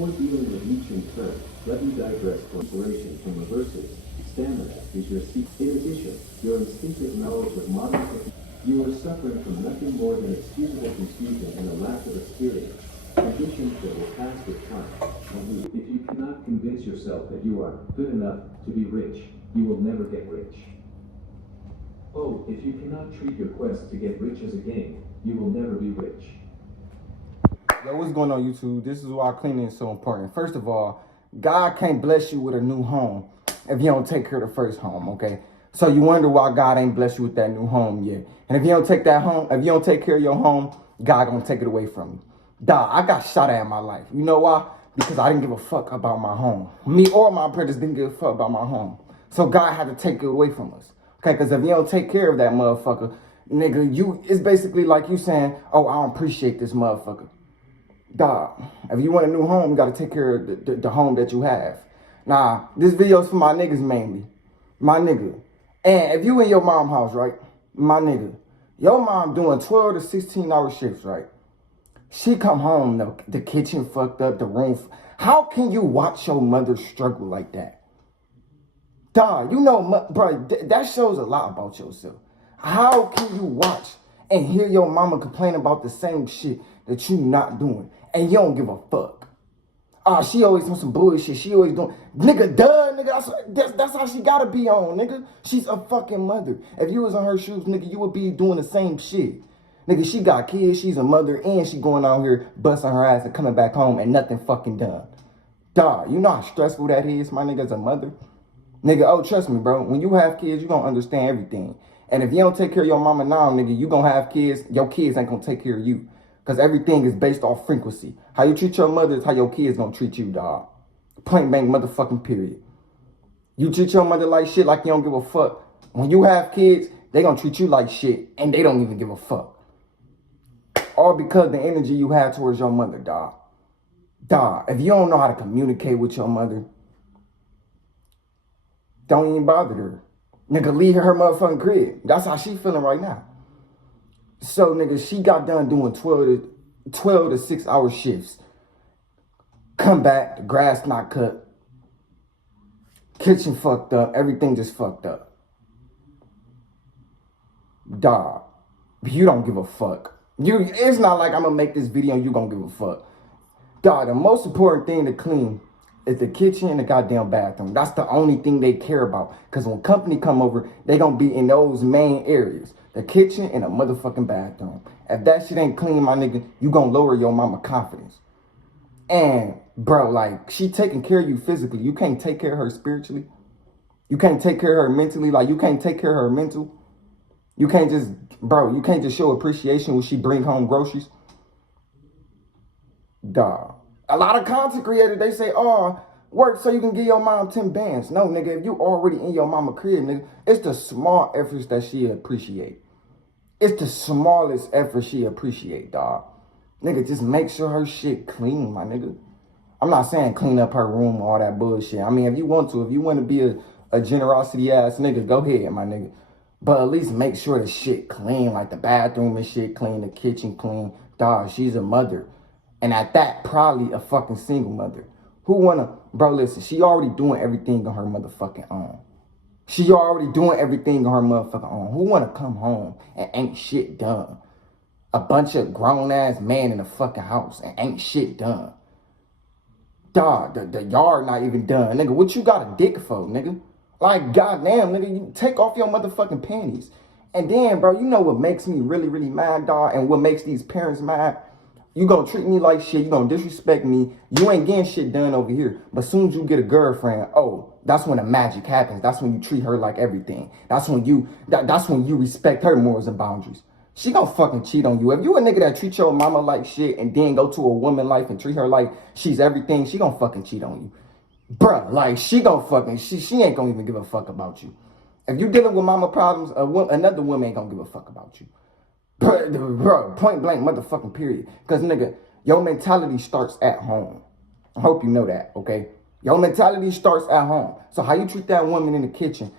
Before dealing with each in turn, let me digress for inspiration from the verses. Stamina is your secret. In addition, your instinctive knowledge of modern technology, you are suffering from nothing more than excusable confusion and a lack of experience, conditions that will pass with time. If you cannot convince yourself that you are good enough to be rich, you will never get rich. Oh, if you cannot treat your quest to get rich as a game, you will never be rich. Yo, what's going on, YouTube? This is why cleaning is so important. First of all, God can't bless you with a new home if you don't take care of the first home, okay? So you wonder why God ain't blessed you with that new home yet. And if you don't take that home, if you don't take care of your home, God gonna take it away from you. Dog, I got shot at in my life. You know why? Because I didn't give a fuck about my home. Me or my brothers didn't give a fuck about my home. So God had to take it away from us. Okay, because if you don't take care of that motherfucker, nigga, it's basically like you saying, oh, I don't appreciate this motherfucker. Dog, if you want a new home, you got to take care of the home that you have. Nah, this video's for my niggas mainly. My nigga. And if you in your mom's house, right? My nigga. Your mom doing 12 to 16 hour shifts, right? She come home, the kitchen fucked up, the room. How can you watch your mother struggle like that? Dog, you know, bro, that shows a lot about yourself. How can you watch and hear your mama complain about the same shit that you not doing, and you don't give a fuck? She always on some bullshit. She always doing, nigga, duh, nigga, that's how she gotta be on, nigga. She's a fucking mother. If you was in her shoes, nigga, you would be doing the same shit. Nigga, she got kids, she's a mother, and she going out here busting her ass and coming back home and nothing fucking done. Dog, you know how stressful that is, my nigga, as a mother? Nigga, oh, trust me, bro. When you have kids, you gonna understand everything. And if you don't take care of your mama now, nigga, you gonna have kids. Your kids ain't gonna take care of you. Because everything is based off frequency. How you treat your mother is how your kids gonna treat you, dog. Point blank motherfucking period. You treat your mother like shit, like you don't give a fuck. When you have kids, they gonna treat you like shit. And they don't even give a fuck. All because the energy you have towards your mother, dog. Dog, if you don't know how to communicate with your mother, don't even bother her. Nigga, leave her motherfucking crib. That's how she feeling right now. So, nigga, she got done doing 12 to 6 hour shifts. Come back, the grass not cut. Kitchen fucked up. Everything just fucked up. Dog, you don't give a fuck. It's not like I'm gonna make this video and you gonna give a fuck. Dog, the most important thing to clean is the kitchen and the goddamn bathroom. That's the only thing they care about. Because when company come over, they gonna be in those main areas. The kitchen and a motherfucking bathroom. If that shit ain't clean, my nigga, you gonna lower your mama confidence. And, bro, like, she taking care of you physically. You can't take care of her spiritually. You can't take care of her mentally. Like, you can't take care of her mental. You can't just, bro, you can't just show appreciation when she bring home groceries. Dog. A lot of content creators, they say, oh, work so you can give your mom 10 bands. No, nigga, if you already in your mama crib, nigga, it's the small efforts that she appreciate. It's the smallest effort she appreciate, dog. Nigga, just make sure her shit clean, my nigga. I'm not saying clean up her room, all that bullshit. I mean, if you want to be a generosity ass nigga, go ahead, my nigga. But at least make sure the shit clean, like the bathroom and shit clean, the kitchen clean. Dog, she's a mother. And at that, probably a fucking single mother. Who wanna, bro, listen, she already doing everything on her motherfucking own. She already doing everything on her motherfucking own. Who wanna come home and ain't shit done? A bunch of grown-ass men in the fucking house and ain't shit done. Dog, the yard not even done. Nigga, what you got a dick for, nigga? Like, goddamn, nigga, you take off your motherfucking panties. And then, bro, you know what makes me really, really mad, dog, and what makes these parents mad? You gonna treat me like shit. You gonna disrespect me. You ain't getting shit done over here. But soon as you get a girlfriend, oh, that's when the magic happens. That's when you treat her like everything. That's when you respect her morals and boundaries. She gonna fucking cheat on you. If you a nigga that treat your mama like shit and then go to a woman life and treat her like she's everything, she gonna fucking cheat on you. Bruh, like, she gonna fucking, she ain't gonna even give a fuck about you. If you dealing with mama problems, another woman ain't gonna give a fuck about you. Bro, point blank motherfucking period. Because, nigga, your mentality starts at home. I hope you know that, okay? Your mentality starts at home. So how you treat that woman in the kitchen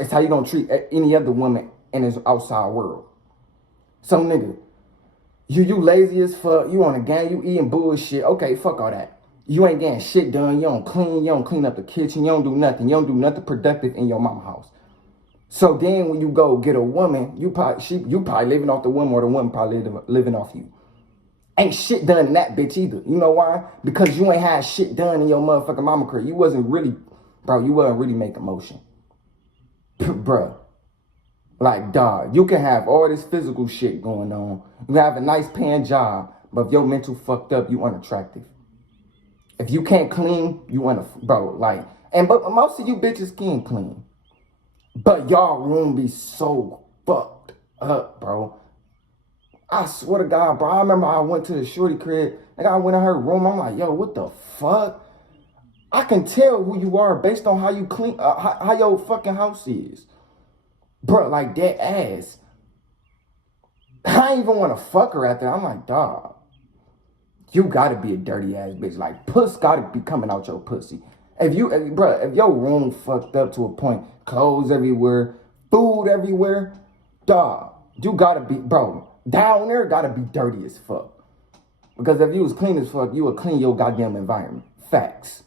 is how you gonna treat any other woman in this outside world. So, nigga, you lazy as fuck. You on a gang, you eating bullshit. Okay, fuck all that. You ain't getting shit done. You don't clean up the kitchen. You don't do nothing. You don't do nothing productive in your mama house. So then when you go get a woman, you probably living off the woman, or the woman probably living off you. Ain't shit done in that bitch either. You know why? Because you ain't had shit done in your motherfucking mama career. You wasn't really making motion. Bruh. Like, dog, you can have all this physical shit going on. You have a nice paying job, but if your mental fucked up, you unattractive. If you can't clean, but most of you bitches can clean. But y'all room be so fucked up, bro. I swear to God, bro. I remember I went to the shorty crib, and I went in her room. I'm like, yo, what the fuck? I can tell who you are based on how you clean, how your fucking house is. Bro, like that ass. I ain't even want to fuck her after. I'm like, dog, you gotta be a dirty ass bitch. Like, puss gotta be coming out your pussy. If your room fucked up to a point, clothes everywhere, food everywhere, dog, you gotta be, bro, down there gotta be dirty as fuck. Because if you was clean as fuck, you would clean your goddamn environment. Facts.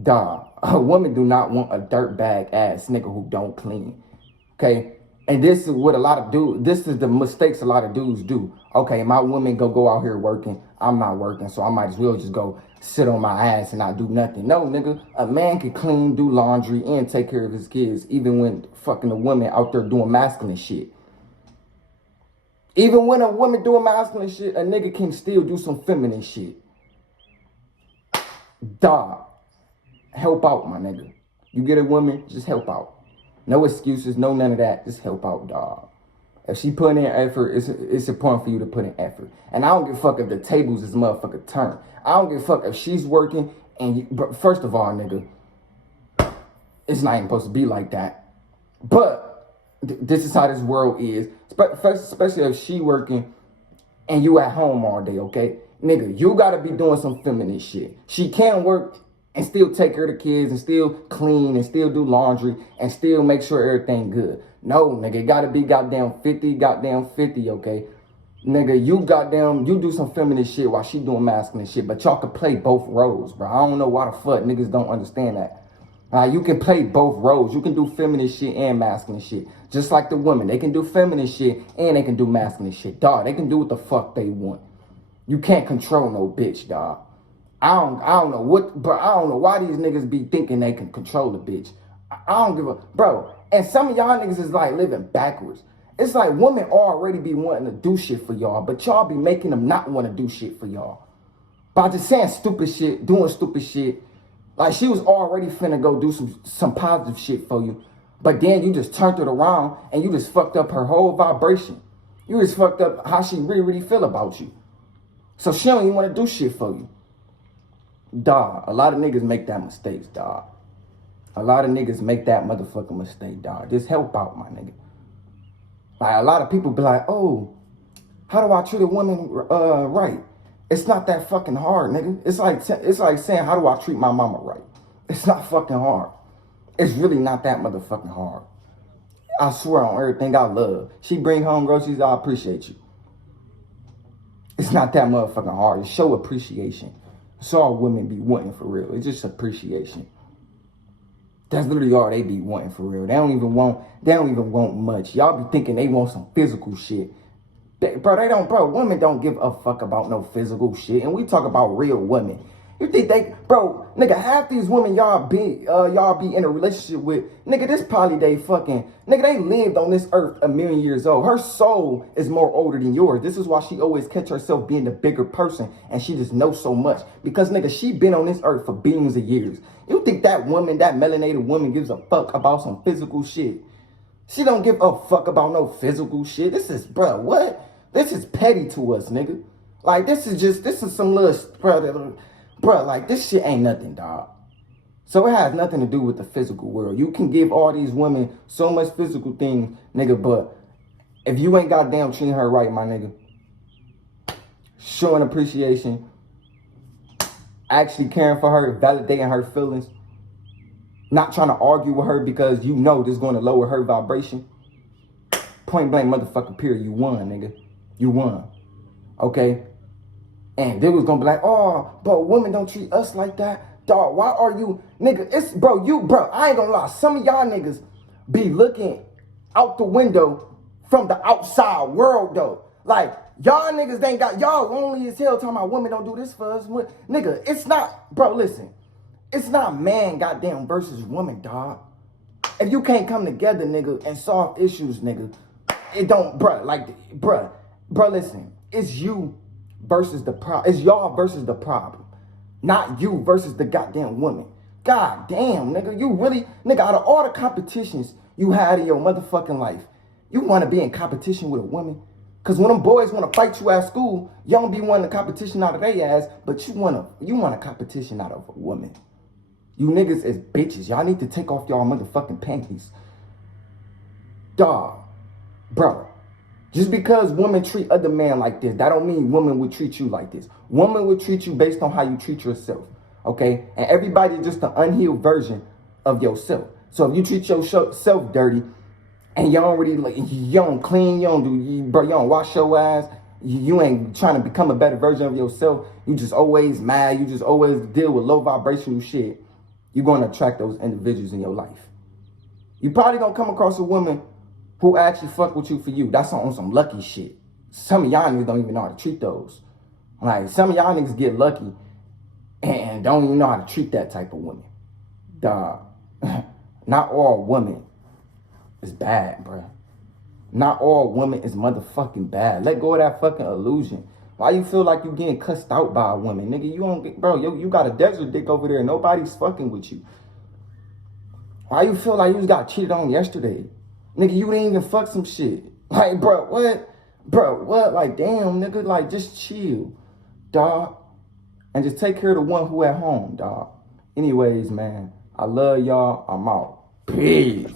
Dog, a woman do not want a dirtbag ass nigga who don't clean. Okay? And this is what this is the mistakes a lot of dudes do. Okay, my woman go out here working. I'm not working, so I might as well just go sit on my ass and not do nothing. No, nigga, a man can clean, do laundry, and take care of his kids, even when fucking a woman out there doing masculine shit. Even when a woman doing masculine shit, a nigga can still do some feminine shit. Dog, help out, my nigga. You get a woman, just help out. No excuses, no none of that. Just help out, dog. If she put in effort, it's important for you to put in effort. And I don't give a fuck if the tables is motherfucking turn. I don't give a fuck if she's working and you, first of all, nigga, it's not even supposed to be like that. But this is how this world is. Especially if she working and you at home all day, okay? Nigga, you gotta be doing some feminine shit. She can't work and still take care of the kids and still clean and still do laundry and still make sure everything good. No, nigga, it gotta be goddamn 50, okay? Nigga, you do some feminine shit while she doing masculine shit, but y'all can play both roles, bro. I don't know why the fuck niggas don't understand that. You can play both roles. You can do feminine shit and masculine shit. Just like the women. They can do feminine shit and they can do masculine shit. Dog, they can do what the fuck they want. You can't control no bitch, dog. I don't know why these niggas be thinking they can control a bitch. I don't give a, bro. And some of y'all niggas is like living backwards. It's like women already be wanting to do shit for y'all, but y'all be making them not want to do shit for y'all. By just saying stupid shit, doing stupid shit. Like she was already finna go do some positive shit for you, but then you just turned it around and you just fucked up her whole vibration. You just fucked up how she really feel about you. So she don't even want to do shit for you. Dog, a lot of niggas make that mistake, dog. A lot of niggas make that motherfucking mistake, dog. Just help out, my nigga. Like, a lot of people be like, oh, how do I treat a woman right? It's not that fucking hard, nigga. It's like saying, how do I treat my mama right? It's not fucking hard. It's really not that motherfucking hard. I swear on everything I love. She bring home groceries, I appreciate you. It's not that motherfucking hard. It's show appreciation. That's all women be wanting for real. It's just appreciation. That's literally all they be wanting for real. They don't even want much. Y'all be thinking they want some physical shit. Women don't give a fuck about no physical shit. And we talk about real women. You think nigga, half these women y'all be in a relationship with, nigga, this probably they lived on this earth 1,000,000 years old. Her soul is more older than yours. This is why she always catch herself being the bigger person and she just knows so much. Because, nigga, she been on this earth for billions of years. You think that woman, that melanated woman gives a fuck about some physical shit? She don't give a fuck about no physical shit. This is, what? This is petty to us, nigga. Like, this is some little, like, this shit ain't nothing, dog. So it has nothing to do with the physical world. You can give all these women so much physical things, nigga, but if you ain't goddamn treating her right, my nigga, showing appreciation, actually caring for her, validating her feelings, not trying to argue with her because you know this is going to lower her vibration, point blank motherfucker period, you won, nigga. You won. Okay? And they was gonna be like, oh, but women don't treat us like that. Dog, why are you, nigga, I ain't gonna lie. Some of y'all niggas be looking out the window from the outside world, though. Like, y'all niggas ain't got, y'all lonely as hell talking about women don't do this for us. Nigga, it's not, bro, listen. It's not man goddamn versus woman, dog. If you can't come together, nigga, and solve issues, nigga, it don't, bruh, listen. It's you versus the problem. It's y'all versus the problem. Not you versus the goddamn woman. God damn, nigga, you really, nigga, out of all the competitions you had in your motherfucking life, you want to be in competition with a woman? Because when them boys want to fight you at school, you don't be wanting a competition out of their ass, but you want a competition out of a woman. You niggas is bitches. Y'all need to take off y'all motherfucking panties. Dog. Bro. Just because women treat other men like this, that don't mean women would treat you like this. Women would treat you based on how you treat yourself. Okay? And everybody just an unhealed version of yourself. So if you treat yourself dirty and you don't really, like, you don't clean, you don't wash your ass, you ain't trying to become a better version of yourself, you just always mad, you just always deal with low vibrational shit, you're going to attract those individuals in your life. You probably going to come across a woman who actually fuck with you for you. That's on some lucky shit. Some of y'all niggas don't even know how to treat those. Like, some of y'all niggas get lucky and don't even know how to treat that type of woman. Dog. Not all women is bad, bro. Not all women is motherfucking bad. Let go of that fucking illusion. Why you feel like you getting cussed out by a woman? Nigga, you don't get, bro, you got a desert dick over there. Nobody's fucking with you. Why you feel like you just got cheated on yesterday? Nigga, you didn't even fuck some shit. Like, bro, what? Bro, what? Like, damn, nigga, like, just chill, dog. And just take care of the one who at home, dog. Anyways, man, I love y'all. I'm out. Peace.